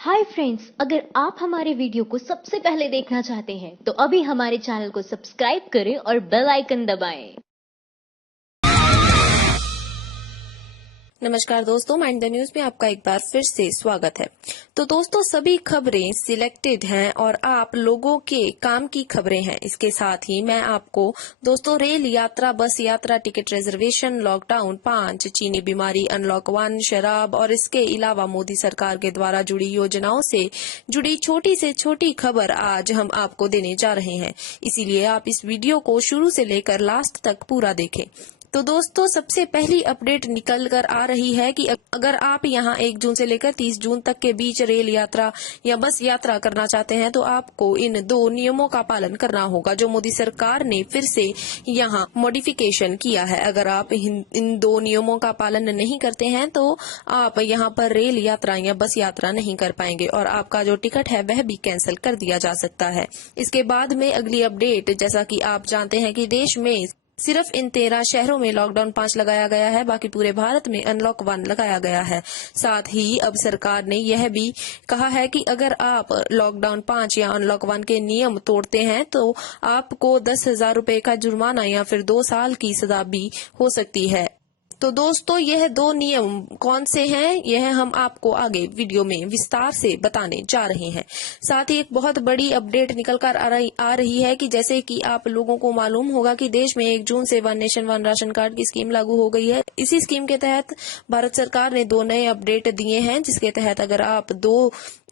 Hi friends, अगर आप हमारे वीडियो को सबसे पहले देखना चाहते हैं तो अभी हमारे चैनल को सब्सक्राइब करें और बेल आइकन दबाएं। नमस्कार दोस्तों, माइंड द न्यूज में आपका एक बार फिर से स्वागत है। तो दोस्तों, सभी खबरें सिलेक्टेड हैं और आप लोगों के काम की खबरें हैं। इसके साथ ही मैं आपको दोस्तों रेल यात्रा, बस यात्रा, टिकट रिजर्वेशन, लॉकडाउन 5, चीनी बीमारी, अनलॉक 1, शराब और इसके अलावा मोदी सरकार के द्वारा जुड़ी योजनाओं से जुड़ी छोटी से छोटी खबर आज हम आपको देने जा रहे हैं। इसीलिए आप इस वीडियो को शुरू से लेकर लास्ट तक पूरा देखें। तो दोस्तों, सबसे पहली अपडेट निकल कर आ रही है कि अगर आप यहां 1 जून से लेकर 30 जून तक के बीच रेल यात्रा या बस यात्रा करना चाहते हैं तो आपको इन 2 नियमों का पालन करना होगा जो मोदी सरकार ने फिर से यहां मॉडिफिकेशन किया है। अगर आप इन 2 नियमों का पालन नहीं करते हैं तो आप यहां पर रेल यात्रा या बस यात्रा नहीं कर पाएंगे और आपका जो टिकट है वह भी कैंसिल कर दिया जा सकता है। इसके बाद में अगली अपडेट, जैसा कि आप जानते हैं कि देश में सिर्फ इन 13 शहरों में लॉकडाउन 5 लगाया गया है, बाकी पूरे भारत में अनलॉक 1 लगाया गया है। साथ ही अब सरकार ने यह भी कहा है कि अगर आप लॉकडाउन 5 या अनलॉक 1 के नियम तोड़ते हैं तो आपको 10,000 रुपए का जुर्माना या फिर 2 साल की सजा भी हो सकती है। तो दोस्तों, यह 2 नियम कौन से हैं यह हम आपको आगे वीडियो में विस्तार से बताने जा रहे हैं। साथ ही एक बहुत बड़ी अपडेट निकल कर आ रही है कि जैसे कि आप लोगों को मालूम होगा कि देश में 1 जून से 1 नेशन 1 राशन कार्ड की स्कीम लागू हो गई है। इसी स्कीम के तहत भारत सरकार ने 2 नए अपडेट दिए हैं, जिसके तहत अगर आप 2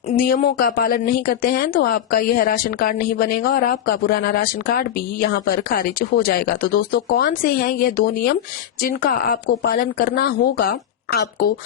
नियमों का पालन नहीं करते हैं तो आपका यह राशन कार्ड नहीं बनेगा और आपका पुराना राशन कार्ड भी यहाँ पर खारिज हो जाएगा। तो दोस्तों, कौन से हैं ये 2 नियम जिनका आपको पालन करना होगा, आपको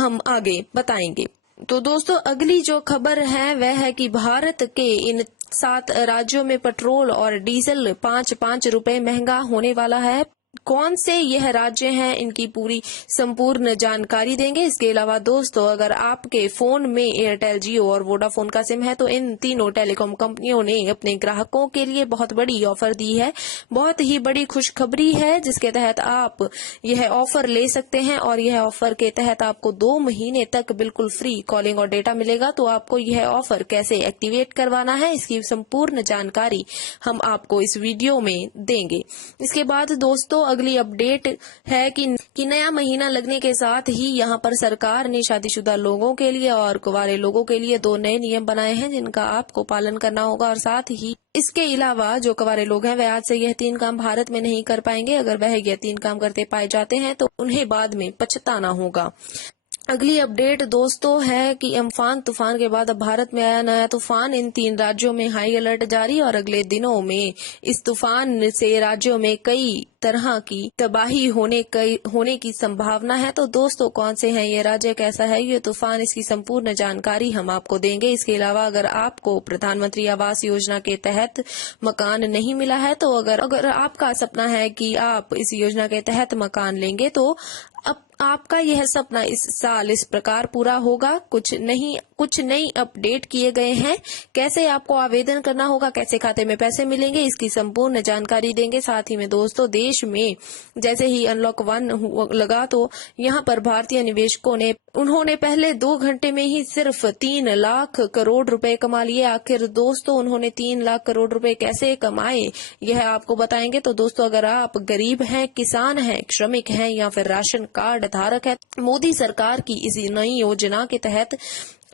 हम आगे बताएंगे। तो दोस्तों, अगली जो खबर है वह है कि भारत के इन 7 राज्यों में पेट्रोल और डीजल 5-5 रुपए महंगा होने वाला है। कौन से यह राज्य हैं, इनकी पूरी संपूर्ण जानकारी देंगे। इसके अलावा दोस्तों, अगर आपके फोन में एयरटेल, जियो और वोडाफोन का सिम है तो इन तीनों टेलीकॉम कंपनियों ने अपने ग्राहकों के लिए बहुत बड़ी ऑफर दी है। बहुत ही बड़ी खुशखबरी है, जिसके तहत आप यह ऑफर ले सकते हैं और यह ऑफर के तहत आपको 2 महीने तक बिल्कुल फ्री कॉलिंग और डेटा मिलेगा। तो आपको यह ऑफर कैसे एक्टिवेट करवाना है, इसकी संपूर्ण जानकारी हम आपको इस वीडियो में देंगे। इसके बाद दोस्तों, अगली अपडेट है कि नया महीना लगने के साथ ही यहाँ पर सरकार ने शादीशुदा लोगों के लिए और कुंवारे लोगों के लिए 2 नए नियम बनाए हैं जिनका आपको पालन करना होगा। और साथ ही इसके अलावा जो कुंवारे लोग हैं वह आज से यह 3 काम भारत में नहीं कर पाएंगे। अगर वह यह 3 काम करते पाए जाते हैं तो उन्हें बाद में पछताना होगा। अगली अपडेट दोस्तों है कि अम्फान तूफान के बाद अब भारत में आया नया तूफान। इन 3 राज्यों में हाई अलर्ट जारी और अगले दिनों में इस तूफान से राज्यों में कई तरह की तबाही होने की संभावना है। तो दोस्तों, कौन से हैं ये राज्य, कैसा है ये तूफान, इसकी संपूर्ण जानकारी हम आपको देंगे। इसके अलावा अगर आपको प्रधानमंत्री आवास योजना के तहत मकान नहीं मिला है तो अगर आपका सपना है कि आप इस योजना के तहत मकान लेंगे तो अब आपका यह सपना इस साल इस प्रकार पूरा होगा। कुछ नई अपडेट किए गए हैं। कैसे आपको आवेदन करना होगा, कैसे खाते में पैसे मिलेंगे, इसकी संपूर्ण जानकारी देंगे। साथ ही में दोस्तों, देश में जैसे ही अनलॉक 1 लगा तो यहाँ पर भारतीय निवेशकों ने उन्होंने पहले 2 घंटे में ही सिर्फ 3 लाख करोड़ रुपए कमा लिए। आखिर दोस्तों, उन्होंने 3 लाख करोड़ रुपए कैसे कमाए यह आपको बताएंगे। तो दोस्तों, अगर आप गरीब हैं, किसान हैं, श्रमिक हैं या फिर राशन कार्ड धारक है, मोदी सरकार की इस नई योजना के तहत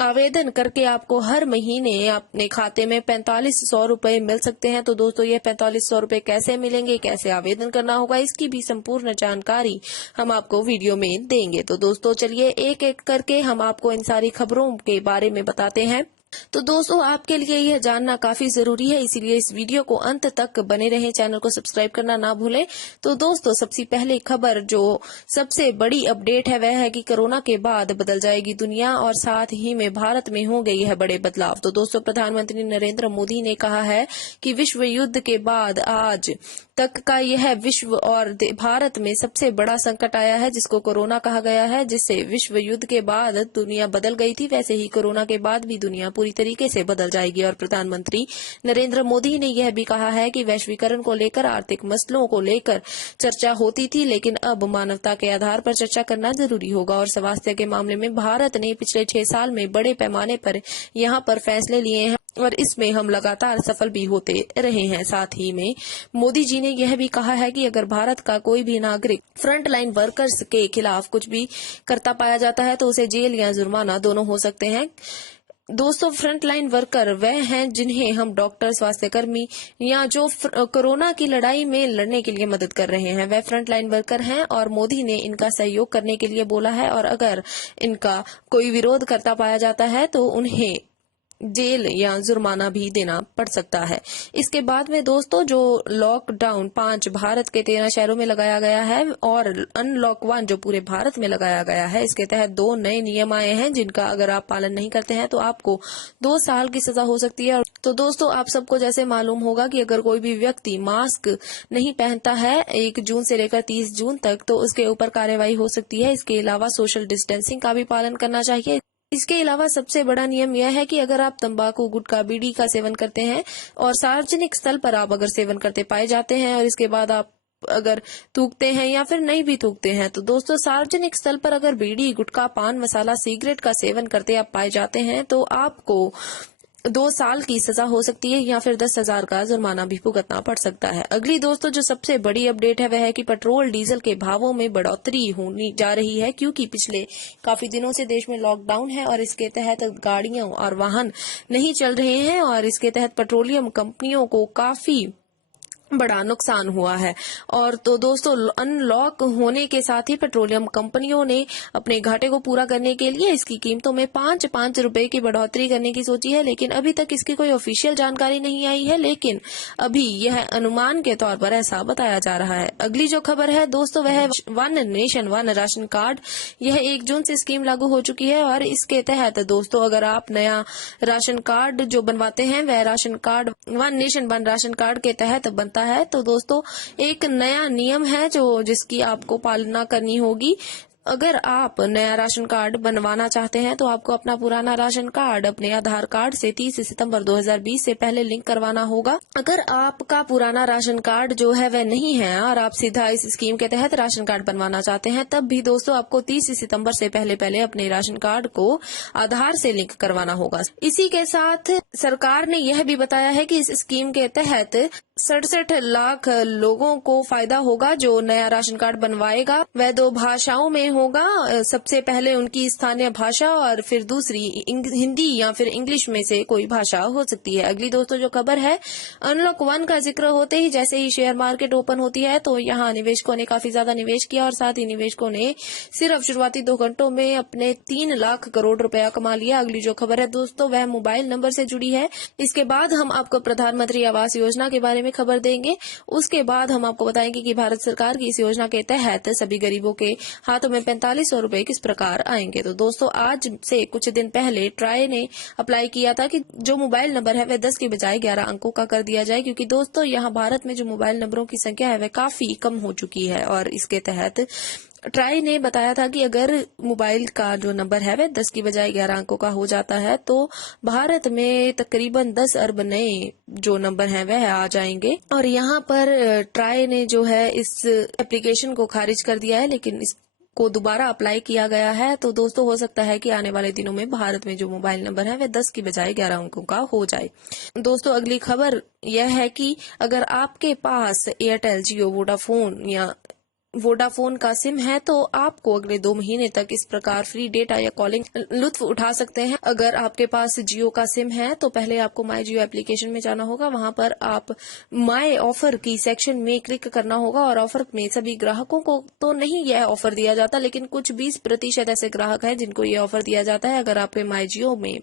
आवेदन करके आपको हर महीने अपने खाते में 4500 रुपए मिल सकते हैं। तो दोस्तों, ये 4500 रुपए कैसे मिलेंगे, कैसे आवेदन करना होगा, इसकी भी संपूर्ण जानकारी हम आपको वीडियो में देंगे। तो दोस्तों, चलिए एक एक करके हम आपको इन सारी खबरों के बारे में बताते हैं। तो दोस्तों, आपके लिए यह जानना काफी जरूरी है, इसीलिए इस वीडियो को अंत तक बने रहें, चैनल को सब्सक्राइब करना ना भूलें। तो दोस्तों, सबसे पहले खबर जो सबसे बड़ी अपडेट है वह है कि कोरोना के बाद बदल जाएगी दुनिया और साथ ही में भारत में हो गई है बड़े बदलाव। तो दोस्तों, प्रधानमंत्री नरेंद्र मोदी ने कहा है कि विश्व युद्ध के बाद आज तक का यह विश्व और भारत में सबसे बड़ा संकट आया है जिसको कोरोना कहा गया है, जिससे विश्व युद्ध के बाद दुनिया बदल गई थी, वैसे ही कोरोना के बाद भी दुनिया पूरी पूरी तरीके से बदल जाएगी। और प्रधानमंत्री नरेंद्र मोदी ने यह भी कहा है कि वैश्वीकरण को लेकर, आर्थिक मसलों को लेकर चर्चा होती थी, लेकिन अब मानवता के आधार पर चर्चा करना जरूरी होगा। और स्वास्थ्य के मामले में भारत ने पिछले 6 साल में बड़े पैमाने पर यहाँ पर फैसले लिए हैं और इसमें हम लगातार सफल भी होते रहे हैं। साथ ही में मोदी जी ने यह भी कहा है कि अगर भारत का कोई भी नागरिक फ्रंट लाइन वर्कर्स के खिलाफ कुछ भी करता पाया जाता है तो उसे जेल या जुर्माना दोनों हो सकते हैं। दोस्तों, फ्रंट लाइन वर्कर वह हैं जिन्हें हम डॉक्टर, स्वास्थ्यकर्मी या जो कोरोना की लड़ाई में लड़ने के लिए मदद कर रहे हैं, वह फ्रंट लाइन वर्कर हैं और मोदी ने इनका सहयोग करने के लिए बोला है। और अगर इनका कोई विरोध करता पाया जाता है तो उन्हें जेल या जुर्माना भी देना पड़ सकता है। इसके बाद में दोस्तों, जो लॉकडाउन 5 भारत के 13 शहरों में लगाया गया है और अनलॉक 1 जो पूरे भारत में लगाया गया है, इसके तहत 2 नए नियम आए हैं जिनका अगर आप पालन नहीं करते हैं तो आपको 2 साल की सजा हो सकती है। तो दोस्तों, आप सबको जैसे मालूम होगा कि अगर कोई भी व्यक्ति मास्क नहीं पहनता है 1 जून से लेकर 30 जून तक तो उसके ऊपर कार्रवाई हो सकती है। इसके अलावा सोशल डिस्टेंसिंग का भी पालन करना चाहिए। इसके अलावा सबसे बड़ा नियम यह है कि अगर आप तंबाकू, गुटखा, बीड़ी का सेवन करते हैं और सार्वजनिक स्थल पर आप अगर सेवन करते पाए जाते हैं और इसके बाद आप अगर थूकते हैं या फिर नहीं भी थूकते हैं, तो दोस्तों सार्वजनिक स्थल पर अगर बीड़ी, गुटखा, पान मसाला, सिगरेट का सेवन करते आप पाए जाते हैं तो आपको 2 साल की सजा हो सकती है या फिर 10,000 का जुर्माना भी भुगतना पड़ सकता है। अगली दोस्तों जो सबसे बड़ी अपडेट है वह है कि पेट्रोल डीजल के भावों में बढ़ोतरी होने जा रही है, क्योंकि पिछले काफी दिनों से देश में लॉकडाउन है और इसके तहत गाड़ियां और वाहन नहीं चल रहे हैं और इसके तहत पेट्रोलियम कंपनियों को काफी बड़ा नुकसान हुआ है। और तो दोस्तों, अनलॉक होने के साथ ही पेट्रोलियम कंपनियों ने अपने घाटे को पूरा करने के लिए इसकी कीमतों में 5 रुपए की बढ़ोतरी करने की सोची है, लेकिन अभी तक इसकी कोई ऑफिशियल जानकारी नहीं आई है, लेकिन अभी यह अनुमान के तौर पर ऐसा बताया जा रहा है। अगली जो खबर है दोस्तों वह है one nation one ration card. यह 1 जून से स्कीम लागू हो चुकी है और इसके तहत दोस्तों अगर आप नया राशन कार्ड जो बनवाते हैं वह ration card one nation one ration card के तहत बनता है, तो दोस्तों एक नया नियम है जिसकी आपको पालना करनी होगी। अगर आप नया राशन कार्ड बनवाना चाहते हैं तो आपको अपना पुराना राशन कार्ड अपने आधार कार्ड से 30 सितंबर 2020 से पहले लिंक करवाना होगा। अगर आपका पुराना राशन कार्ड जो है वह नहीं है और आप सीधा इस स्कीम के तहत राशन कार्ड बनवाना चाहते हैं, तब भी दोस्तों आपको 30 सितंबर से पहले अपने राशन कार्ड को आधार से लिंक करवाना होगा। इसी के साथ सरकार ने यह भी बताया है कि इस स्कीम के तहत 67 लाख लोगों को फायदा होगा। जो नया राशन कार्ड बनवाएगा वह 2 भाषाओं में होगा। सबसे पहले उनकी स्थानीय भाषा और फिर दूसरी हिंदी या फिर इंग्लिश में से कोई भाषा हो सकती है। अगली दोस्तों जो खबर है, अनलॉक 1 का जिक्र होते ही जैसे ही शेयर मार्केट ओपन होती है तो यहाँ निवेशकों ने काफी ज्यादा निवेश किया और साथ ही निवेशकों ने सिर्फ शुरुआती 2 घंटों में अपने 3 लाख करोड़ रुपया कमा लिया। अगली जो खबर है दोस्तों वह मोबाइल नंबर से जुड़ी है। इसके बाद हम आपको प्रधानमंत्री आवास योजना के बारे में खबर देंगे। उसके बाद हम आपको बताएंगे कि भारत सरकार की इस योजना के तहत सभी गरीबों के हाथों में 4500 रुपए किस प्रकार आएंगे। तो दोस्तों आज से कुछ दिन पहले ट्राई ने अप्लाई किया था कि जो मोबाइल नंबर है वह 10 के बजाय 11 अंकों का कर दिया जाए, क्योंकि दोस्तों यहाँ भारत में जो मोबाइल नंबरों की संख्या है वह काफी कम हो चुकी है। और इसके तहत ट्राई ने बताया था कि अगर मोबाइल का जो नंबर है वह 10 की बजाय 11 अंकों का हो जाता है तो भारत में तकरीबन 10 अरब नए जो नंबर हैं वह आ जाएंगे। और यहाँ पर ट्राई ने जो है इस एप्लीकेशन को खारिज कर दिया है, लेकिन को दोबारा अप्लाई किया गया है। तो दोस्तों हो सकता है कि आने वाले दिनों में भारत में जो मोबाइल नंबर है वह 10 की बजाय 11 अंकों का हो जाए। दोस्तों अगली खबर यह है कि अगर आपके पास एयरटेल, जियो, वोडाफोन या वोडाफोन का सिम है तो आपको अगले 2 महीने तक इस प्रकार फ्री डेटा या कॉलिंग लुत्फ उठा सकते हैं। अगर आपके पास जियो का सिम है तो पहले आपको माई जियो एप्लीकेशन में जाना होगा। वहां पर आप माई ऑफर की सेक्शन में क्लिक करना होगा और ऑफर में सभी ग्राहकों को तो नहीं यह ऑफर दिया जाता, लेकिन कुछ 20% ऐसे ग्राहक हैं जिनको ये ऑफर दिया जाता है। अगर आपके माई जियो में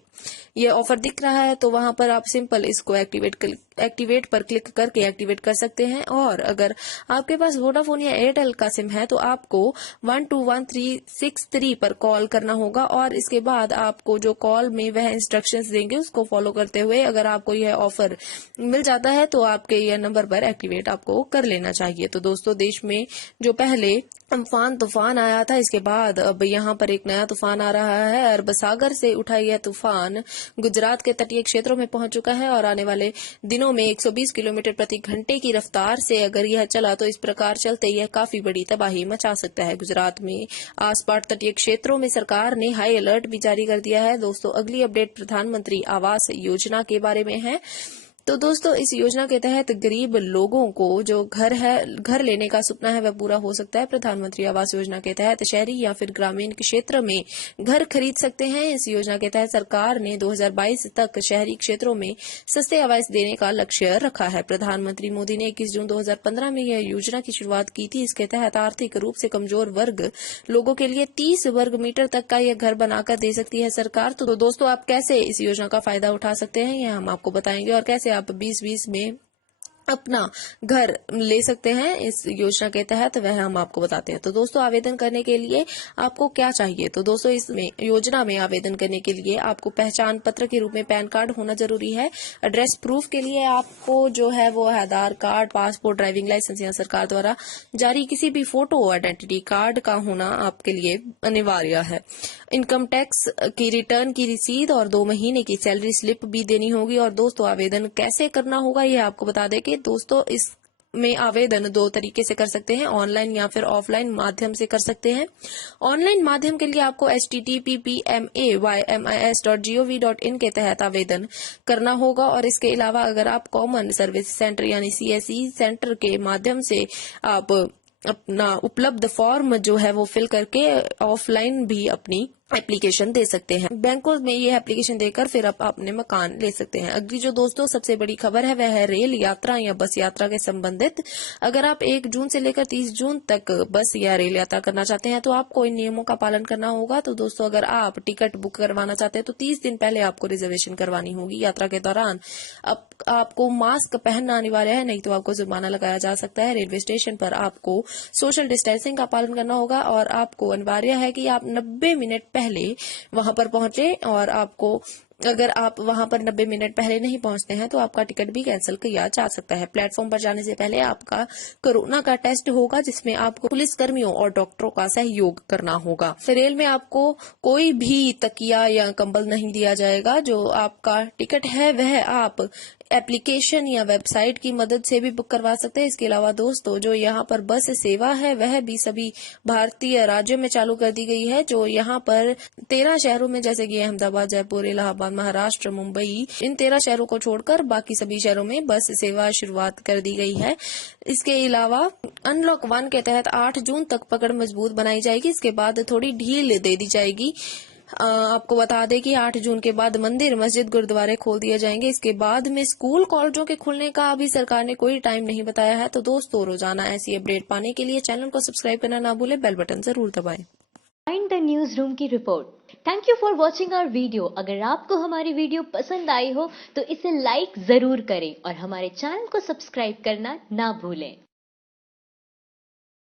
ये ऑफर दिख रहा है तो वहां पर आप सिंपल इसको एक्टिवेट पर क्लिक करके एक्टिवेट कर सकते हैं। और अगर आपके पास वोडाफोन या एयरटेल का सिम है तो आपको 121363 पर कॉल करना होगा और इसके बाद आपको जो कॉल में वह इंस्ट्रक्शंस देंगे उसको फॉलो करते हुए अगर आपको यह ऑफर मिल जाता है तो आपके यह नंबर पर एक्टिवेट आपको कर लेना चाहिए। तो दोस्तों, देश में जो पहले अम्फान तूफान आया था, इसके बाद अब यहाँ पर एक नया तूफान आ रहा है। अरब सागर से उठा यह तूफान गुजरात के तटीय क्षेत्रों में पहुंच चुका है और आने वाले दिनों में 120 किलोमीटर प्रति घंटे की रफ्तार से अगर यह चला तो इस प्रकार चलते यह काफी बड़ी तबाही मचा सकता है। गुजरात में आसपास तटीय क्षेत्रों में सरकार ने हाई अलर्ट भी जारी कर दिया है। दोस्तों, अगली अपडेट प्रधानमंत्री आवास योजना के बारे में है। तो दोस्तों, इस योजना के तहत गरीब लोगों को जो घर लेने का सपना है वह पूरा हो सकता है। प्रधानमंत्री आवास योजना के तहत शहरी या फिर ग्रामीण क्षेत्र में घर खरीद सकते हैं। इस योजना के तहत सरकार ने 2022 तक शहरी क्षेत्रों में सस्ते आवास देने का लक्ष्य रखा है। प्रधानमंत्री मोदी ने 21 जून 2015 में यह योजना की शुरुआत की थी। इसके तहत आर्थिक रूप से कमजोर वर्ग लोगों के लिए 30 वर्ग मीटर तक का यह घर बनाकर दे सकती है सरकार। तो दोस्तों, आप कैसे इस योजना का फायदा उठा सकते हैं यह हम आपको बताएंगे और कैसे आप 2020 में अपना घर ले सकते हैं इस योजना के तहत वह हम आपको बताते हैं। तो दोस्तों, आवेदन करने के लिए आपको क्या चाहिए? तो दोस्तों, इस योजना में आवेदन करने के लिए आपको पहचान पत्र के रूप में पैन कार्ड होना जरूरी है। एड्रेस प्रूफ के लिए आपको जो है वो आधार कार्ड, पासपोर्ट, ड्राइविंग लाइसेंस या सरकार द्वारा जारी किसी भी फोटो आइडेंटिटी कार्ड का होना आपके लिए अनिवार्य है। इनकम टैक्स की रिटर्न की रसीद और 2 महीने की सैलरी स्लिप भी देनी होगी। और दोस्तों, आवेदन कैसे करना होगा ये आपको बता दें कि दोस्तों, इस में आवेदन 2 तरीके से कर सकते हैं, ऑनलाइन या फिर ऑफलाइन माध्यम से कर सकते हैं। ऑनलाइन माध्यम के लिए आपको http://maymis.gov.in के तहत आवेदन करना होगा और इसके अलावा अगर आप कॉमन सर्विस सेंटर यानी CSE सेंटर के माध्यम से आप अपना उपलब्ध फॉर्म जो है वो फिल करके ऑफलाइन भी अपनी एप्लीकेशन दे सकते हैं। बैंकों में ये एप्लीकेशन देकर फिर आप अपने मकान ले सकते हैं। अगली जो दोस्तों सबसे बड़ी खबर है वह है रेल यात्रा या बस यात्रा के संबंधित। अगर आप 1 जून से लेकर 30 जून तक बस या रेल यात्रा करना चाहते हैं तो आपको इन नियमों का पालन करना होगा। तो दोस्तों, अगर आप टिकट बुक करवाना चाहते हैं तो 30 दिन पहले आपको रिजर्वेशन करवानी होगी। यात्रा के दौरान आपको मास्क पहनना अनिवार्य है, नहीं तो आपको जुर्माना लगाया जा सकता है। रेलवे स्टेशन पर आपको सोशल डिस्टेंसिंग का पालन करना होगा और आपको अनिवार्य है कि आप 90 मिनट पहले वहां पर पहुंचे और आपको अगर आप वहां पर 90 मिनट पहले नहीं पहुंचते हैं तो आपका टिकट भी कैंसिल किया जा सकता है। प्लेटफॉर्म पर जाने से पहले आपका कोरोना का टेस्ट होगा जिसमें आपको पुलिस कर्मियों और डॉक्टरों का सहयोग करना होगा। रेल में आपको कोई भी तकिया या कंबल नहीं दिया जाएगा। जो आपका टिकट है वह आप एप्लीकेशन या वेबसाइट की मदद से भी बुक करवा सकते हैं। इसके अलावा दोस्तों, जो यहाँ पर बस सेवा है वह भी सभी भारतीय राज्यों में चालू कर दी गई है। जो यहाँ पर 13 शहरों में जैसे कि अहमदाबाद, जयपुर, इलाहाबाद, महाराष्ट्र, मुंबई, इन 13 शहरों को छोड़कर बाकी सभी शहरों में बस सेवा शुरुआत कर दी गई है। इसके अलावा अनलॉक 1 के तहत 8 जून तक पकड़ मजबूत बनाई जाएगी। इसके बाद थोड़ी ढील दे दी जाएगी। आपको बता दें कि 8 जून के बाद मंदिर, मस्जिद, गुरुद्वारे खोल दिए जाएंगे। इसके बाद में स्कूल, कॉलेजों के खुलने का अभी सरकार ने कोई टाइम नहीं बताया है। तो दोस्तों, रोजाना ऐसी अपडेट पाने के लिए चैनल को सब्सक्राइब करना ना भूलें, बेल बटन जरूर दबाएं। फाइंड द न्यूज रूम की रिपोर्ट। Thank you for watching our video. अगर आपको हमारी वीडियो पसंद आई हो तो इसे लाइक जरूर करें और हमारे चैनल को सब्सक्राइब करना ना भूलें।